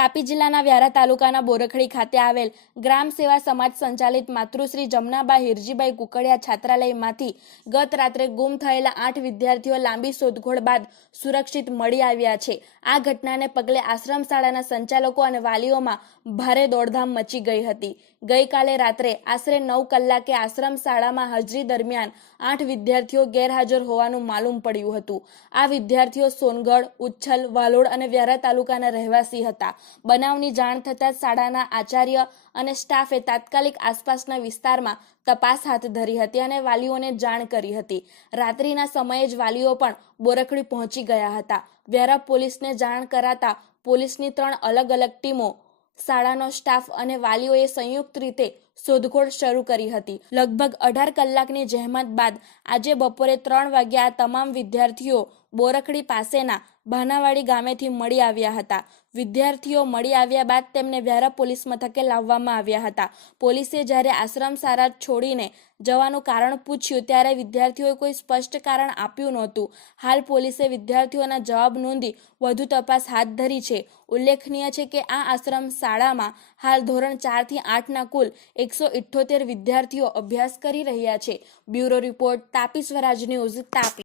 તાપી જિલ્લાના વ્યારા તાલુકાના બોરખડી ખાતે આવેલ ગ્રામ સેવા સમાજ સંચાલિત માતૃશ્રી જમનાબા હિરજીભાઈ કુકડિયા છાત્રાલયમાંથી ગત રાત્રે ગુમ થયેલા આઠ વિદ્યાર્થીઓ લાંબી શોધખોળ બાદ સુરક્ષિત મળી આવ્યા છે. આ ઘટનાને પગલે આશ્રમ શાળાના સંચાલકો અને વાલીઓમાં ભારે દોડધામ મચી ગઈ હતી. ગઈકાલે રાત્રે આશરે નવ કલાકે આશ્રમ શાળામાં હાજરી દરમિયાન આઠ વિદ્યાર્થીઓ ગેરહાજર હોવાનું માલુમ પડ્યું હતું. આ વિદ્યાર્થીઓ સોનગઢ, ઉચ્છલ, વાલોડ અને વ્યારા તાલુકાના રહેવાસી હતા. બનાવની જાણ થતાં શાળાના આચાર્ય અને સ્ટાફે તાત્કાલિક આસપાસના વિસ્તારમાં તપાસ હાથ ધરી હતી અને વાલીઓને જાણ કરી હતી. રાત્રિના સમયે જ વાલીઓ પણ બોરખડી પહોંચી ગયા હતા. વ્યારા પોલીસને જાણ કરાતા પોલીસની ત્રણ અલગ અલગ ટીમો, શાળાનો સ્ટાફ અને વાલીઓએ સંયુક્ત રીતે શોધખોળ શરૂ કરી હતી. લગભગ અઢાર કલાકની જહેમત બાદ આજે બપોરે ત્રણ વાગ્યા આ તમામ વિદ્યાર્થીઓ બોરખડી પાસેના ભાનાવાડી ગામેથી મળી આવ્યા હતા. વિદ્યાર્થીઓ મળી આવ્યા બાદ તેમને વ્યારા પોલીસ મથકે લાવવામાં આવ્યા હતા. પોલીસે જ્યારે આશ્રમ શાળા છોડીને જવાનું કારણ પૂછ્યું, ત્યારે વિદ્યાર્થીઓએ કોઈ સ્પષ્ટ કારણ આપ્યું નહોતું. હાલ પોલીસે વિદ્યાર્થીઓના જવાબ નોંધી વધુ તપાસ હાથ ધરી છે. ઉલ્લેખનીય છે કે આ આશ્રમ શાળામાં હાલ ધોરણ ચારથી આઠના કુલ એકસો વિદ્યાર્થીઓ અભ્યાસ કરી રહ્યા છે. Bureau report Tapi Swaraj news Tapi.